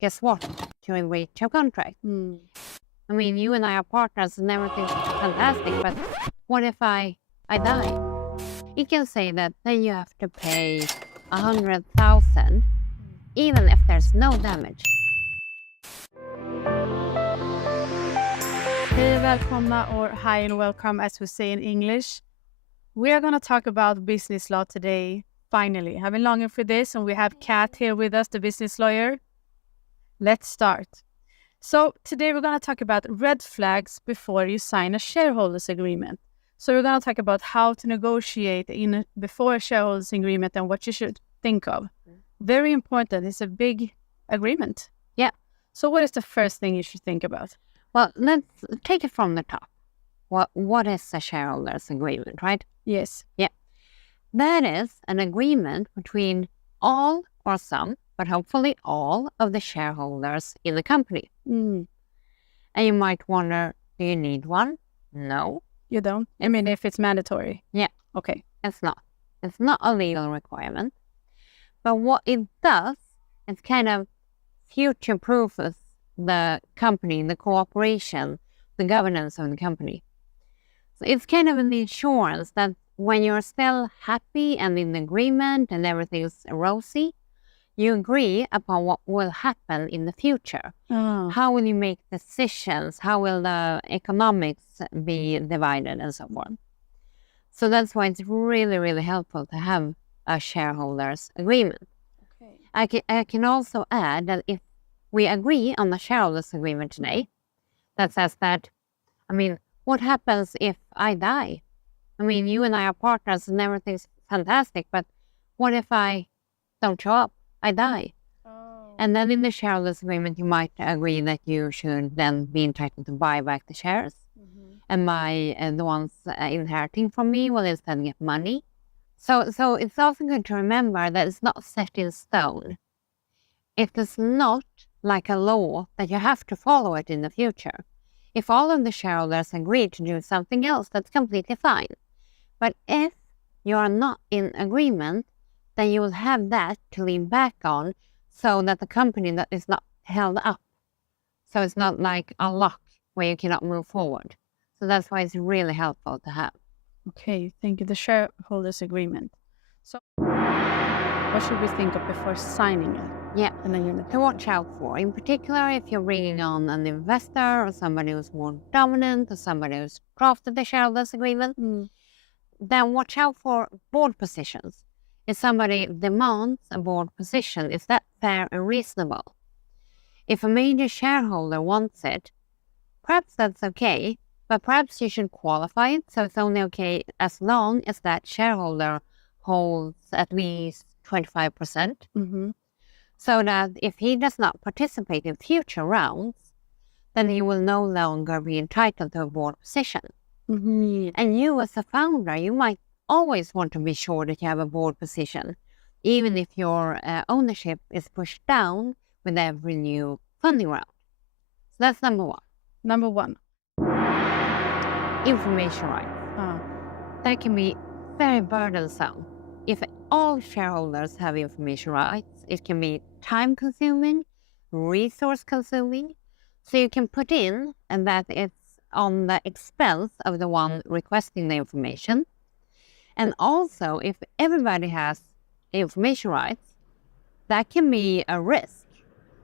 guess what? You agree to a contract. I mean, you and I are partners and everything's fantastic, but what if I die? You can say that then you have to pay 100,000 even if there's no damage. Hej och välkomna, or hi and welcome as we say in English. We are going to talk about business law today, finally. I've been longing for this, and we have Kat here with us, the business lawyer. Let's start. So today we're going to talk about red flags before you sign a shareholders agreement. So we're going to talk about how to negotiate before a shareholders agreement and what you should think of. Very important. It's a big agreement. Yeah. So what is the first thing you should think about? Well, let's take it from the top. What is a shareholders agreement, right? Yes. Yeah. That is an agreement between all or some, but hopefully all of the shareholders in the company. And you might wonder, do you need one? No. You don't? I mean, if it's mandatory. Yeah. Okay. It's not. It's not a legal requirement. But what it does, it's kind of future-proofs the company, the cooperation, the governance of the company. So it's kind of an insurance that when you're still happy and in agreement and everything's rosy, you agree upon what will happen in the future. How will you make decisions? How will the economics be divided and so forth? So that's why it's really, really helpful to have a shareholders agreement. Okay. I can also add that if we agree on the shareholders agreement today, that says that, I mean, what happens if I die? I mean, you and I are partners and everything's fantastic, but what if I don't show up? I die. And then in the shareholders agreement, you might agree that you should then be entitled to buy back the shares. And the ones inheriting from me will instead get money. So it's also good to remember that it's not set in stone. It is not like a law that you have to follow it in the future. If all of the shareholders agree to do something else, that's completely fine. But if you are not in agreement, then you will have that to lean back on so that the company that is not held up. So it's not like a lock where you cannot move forward. So that's why it's really helpful to have. Okay, thank you. The shareholders agreement. So what should we think of before signing it? Yeah, an agreement? To watch out for. In particular, if you're bringing on an investor or somebody who's more dominant or somebody who's drafted the shareholders agreement, then watch out for board positions. If somebody demands a board position, is that fair and reasonable? If a major shareholder wants it, perhaps that's okay, but perhaps you should qualify it so it's only okay as long as that shareholder holds at least 25%. So that if he does not participate in future rounds, then he will no longer be entitled to a board position. And you as a founder, you might always want to be sure that you have a board position, even if your ownership is pushed down with every new funding round. So that's number one. Number one. Information rights. That can be very burdensome. If all shareholders have information rights, it can be time-consuming, resource-consuming. So you can put in and that it's on the expense of the one requesting the information. And also, if everybody has information rights, that can be a risk.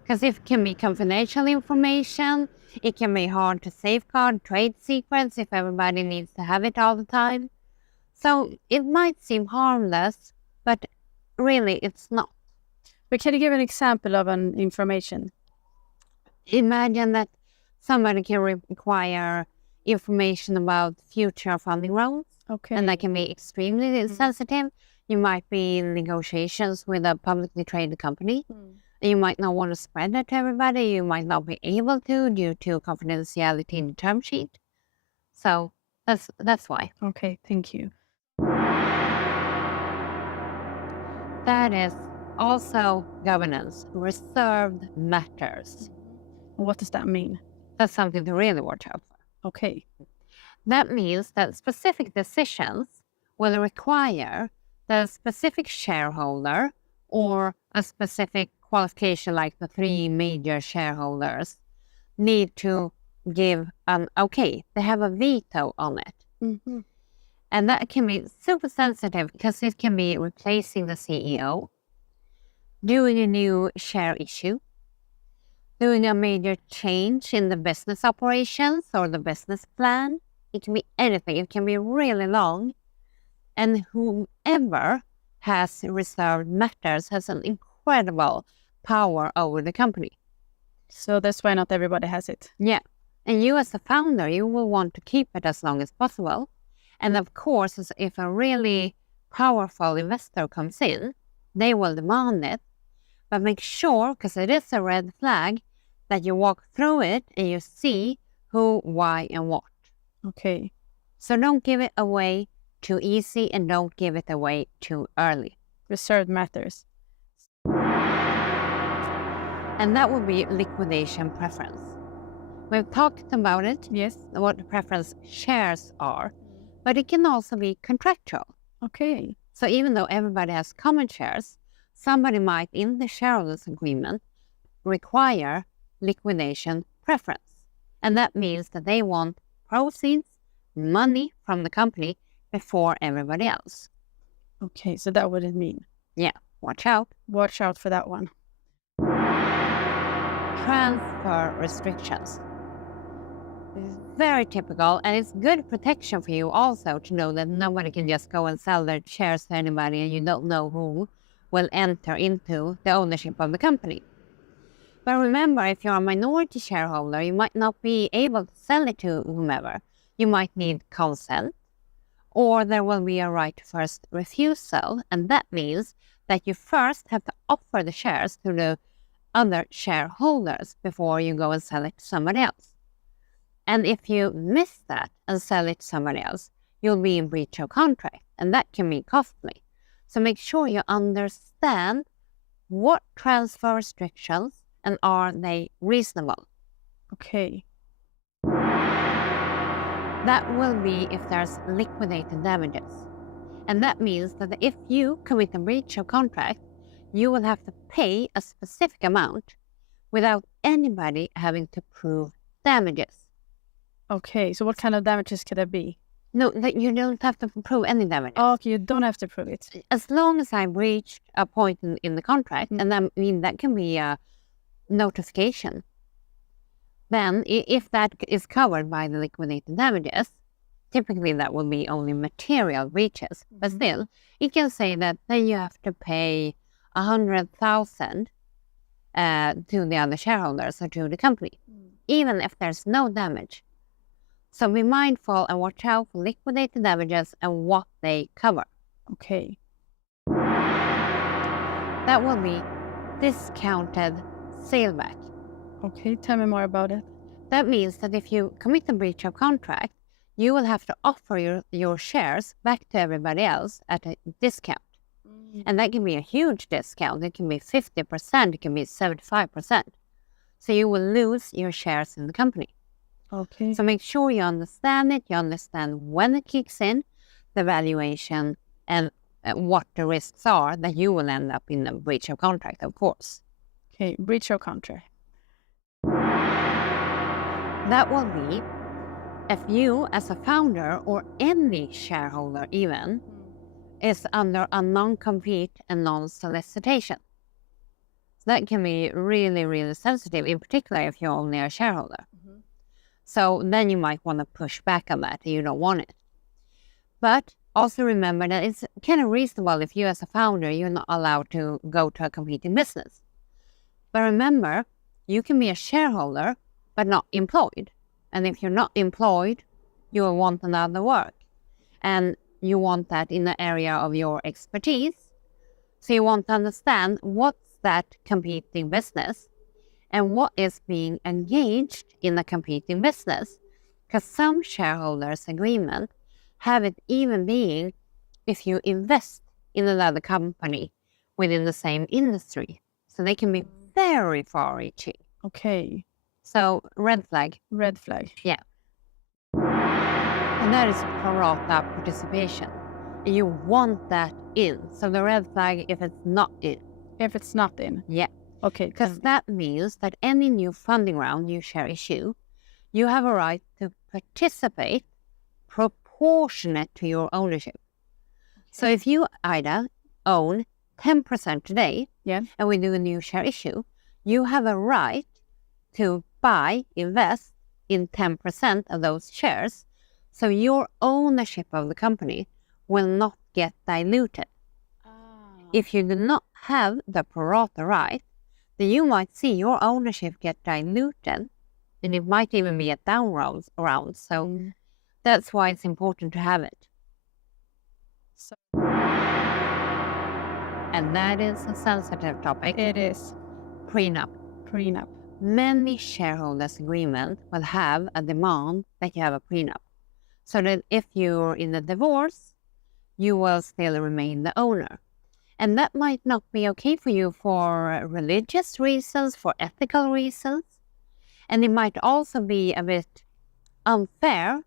Because it can be confidential information, it can be hard to safeguard trade secrets if everybody needs to have it all the time. So it might seem harmless, but really it's not. But can you give an example of an information? Imagine that somebody can require information about future funding rounds. Okay. And that can be extremely sensitive. You might be in negotiations with a publicly traded company. You might not want to spread that to everybody. You might not be able to due to confidentiality in the term sheet. So that's why. Okay, thank you. That is also governance, reserved matters. What does that mean? That's something to really watch out for. Okay. That means that specific decisions will require the specific shareholder or a specific qualification like the 3 major shareholders need to give okay, they have a veto on it. Mm-hmm. And that can be super sensitive because it can be replacing the CEO, doing a new share issue, doing a major change in the business operations or the business plan. It can be anything. It can be really long. And whomever has reserved matters has an incredible power over the company. So that's why not everybody has it. Yeah. And you as a founder, you will want to keep it as long as possible. And of course, if a really powerful investor comes in, they will demand it. But make sure, because it is a red flag, that you walk through it and you see who, why, and what. Okay. So don't give it away too easy and don't give it away too early. Reserved matters. And that would be liquidation preference. We've talked about it, Yes. what the preference shares are, but it can also be contractual. Okay. So even though everybody has common shares, somebody might, in the shareholders agreement, require liquidation preference. And that means that they want proceeds, money from the company before everybody else. Okay, so that what it mean. Yeah, watch out. Watch out for that one. Transfer restrictions. It's very typical, and it's good protection for you also to know that nobody can just go and sell their shares to anybody and you don't know who will enter into the ownership of the company. But remember, if you're a minority shareholder, you might not be able to sell it to whomever. You might need consent, or there will be a right to first refusal, and that means that you first have to offer the shares to the other shareholders before you go and sell it to somebody else. And if you miss that and sell it to somebody else, you'll be in breach of contract, and that can be costly. So make sure you understand what transfer restrictions and are they reasonable. Okay. That will be if there's liquidated damages. And that means that if you commit a breach of contract, you will have to pay a specific amount without anybody having to prove damages. Okay, so what kind of damages could that be? No, that you don't have to prove any damages. Okay, you don't have to prove it. As long as I reached a point in the contract, and I mean that can be a notification, then if that is covered by the liquidated damages, typically that will be only material breaches. But still, it can say that then you have to pay 100,000 to the other shareholders or to the company, even if there's no damage. So be mindful and watch out for liquidated damages and what they cover. Okay. That will be discounted saleback. Okay, tell me more about it. That means that if you commit a breach of contract, you will have to offer your shares back to everybody else at a discount. And that can be a huge discount. It can be 50%, it can be 75%. So you will lose your shares in the company. Okay. So make sure you understand it, you understand when it kicks in, the valuation, and what the risks are that you will end up in a breach of contract, of course. Okay, breach of contract. That will be if you, as a founder or any shareholder even, is under a non-compete and non-solicitation. So that can be really, really sensitive, in particular if you're only a shareholder. So then you might want to push back on that. You don't want it. But also remember that it's kind of reasonable if you as a founder, you're not allowed to go to a competing business. But remember, you can be a shareholder, but not employed. And if you're not employed, you will want another work. And you want that in the area of your expertise. So you want to understand what's that competing business and what is being engaged in the competing business. Because some shareholders' agreement have it even being if you invest in another company within the same industry. So they can be very far-reaching. Okay. So red flag. Red flag. Yeah. And that is pro-rata participation. And you want that in. So the red flag if it's not in. If it's not in. Yeah. Okay. Because that means that any new funding round, new share issue, you have a right to participate proportionate to your ownership. So if you either own 10% today, and we do a new share issue, you have a right to invest in 10% of those shares. So your ownership of the company will not get diluted. If you do not have the pro-rata right, then you might see your ownership get diluted, and it might even be a down round. So that's why it's important to have it. And that is a sensitive topic. It is. Prenup. Many shareholders' agreement will have a demand that you have a prenup. So that if you're in a divorce, you will still remain the owner. And that might not be okay for you for religious reasons, for ethical reasons. And it might also be a bit unfair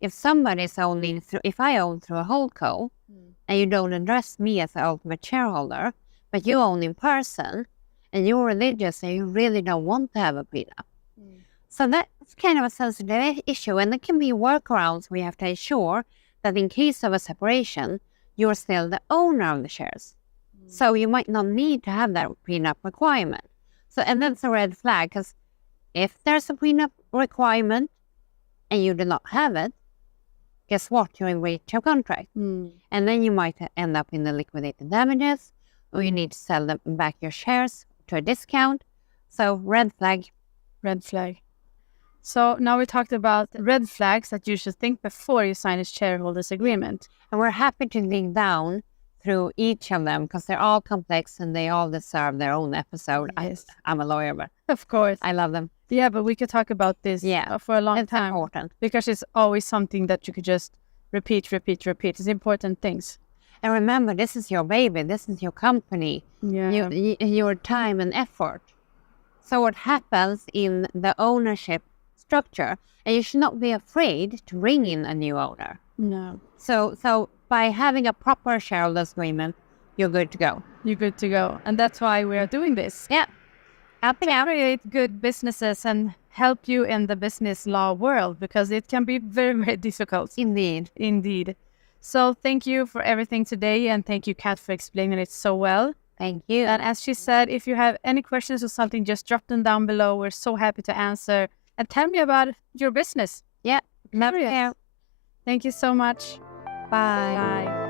if somebody's owning if I own through a holdco and you don't address me as the ultimate shareholder, but you own in person and you're religious and you really don't want to have a prenup. So that's kind of a sensitive issue, and there can be workarounds we have to ensure that in case of a separation, you're still the owner of the shares. So you might not need to have that prenup requirement. So, and that's a red flag, because if there's a prenup requirement and you do not have it, guess what? You're in breach of contract. And then you might end up in the liquidated damages, or you need to sell them back your shares to a discount. So red flag. So now we talked about red flags that you should think before you sign a shareholders agreement. And we're happy to dig down through each of them because they're all complex and they all deserve their own episode. Yes. I'm a lawyer, but of course, I love them. Yeah, but we could talk about this for a long time. It's important. Because it's always something that you could just repeat. It's important things. And remember, this is your baby. This is your company. Your time and effort. So what happens in the ownership structure, and you should not be afraid to bring in a new owner. No. So by having a proper shareholders agreement, you're good to go. And that's why we are doing this. Yeah. Helping out. Create good businesses and help you in the business law world, because it can be very, very difficult. Indeed. So thank you for everything today, and thank you, Kat, for explaining it so well. Thank you. And as she said, if you have any questions or something, just drop them down below. We're so happy to answer. And tell me about your business. Yeah. Thank you so much. Bye. Bye.